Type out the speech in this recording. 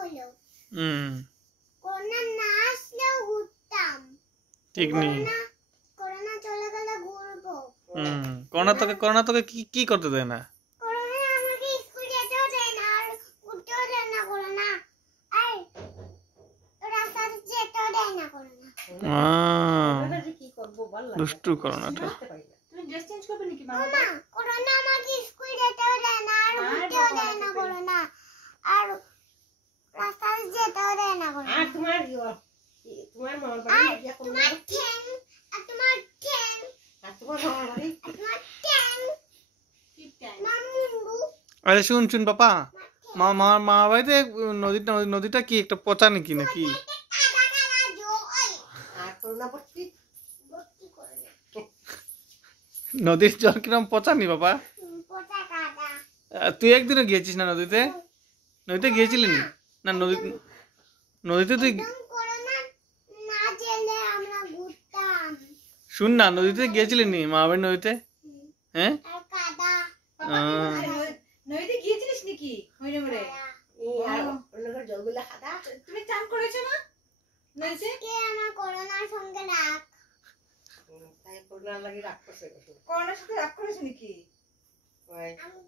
হলো করোনা না আসলেও ঘুরতাম ঠিক নেই করোনা চলে গেলে ঘুরবো করোনা তোকে কি করতে দেয় না করোনা আমাকে স্কুল যেতেও দেয় না আর ঘুরতেও দেয় না করোনা আর রাস্তাতে যেতেও দেয় না করোনা কি করবো বল দুষ্টু করোনাটা তুমি ড্রেস চেঞ্জ করবে নাকি মামা করোনা আমাকে স্কুল যেতেও দেয় না আর ঘুরতেও দেয় না করোনা আর রাস্তাতে যেতেও দেয় না করোনা আর তোমার মামার বাড়ি গিয়ে তোমার ঠ্যাং আর তোমার ঠ্যাং আর তোমার মামার বাড়ি তোমার ঠ্যাং কি টাইম মামুন্ডু আরে শুন পাপা মা বাড়িতে নদীটা কি একটা পচা নাকি নাকি কাদা কাদা জো ওই আর করোনা ভর্তি করোনা নদীর জল কিরম পচা নি বাবা পোটা কাদা তুই একদিনও গিয়েছিস না নদীতে গিয়েছিলি না নদীতে তুই করোনা না জেলে আমরা ঘুরতাম শুন না নদীতে গিয়েছিলি নি মা বাড়ির নদীতে হ্যাঁ আর কাদা নদীতে গিয়েছিলিস নাকি হইরে মরে আর ওনার জলগুলা খাদা তুমি চান করেছো না নদীতে কে আমার করোনার সঙ্গে রাখ তাই করোনা লাগি রাগ করছে করোনার সাথে রাগ করেছে নাকি ওই আমি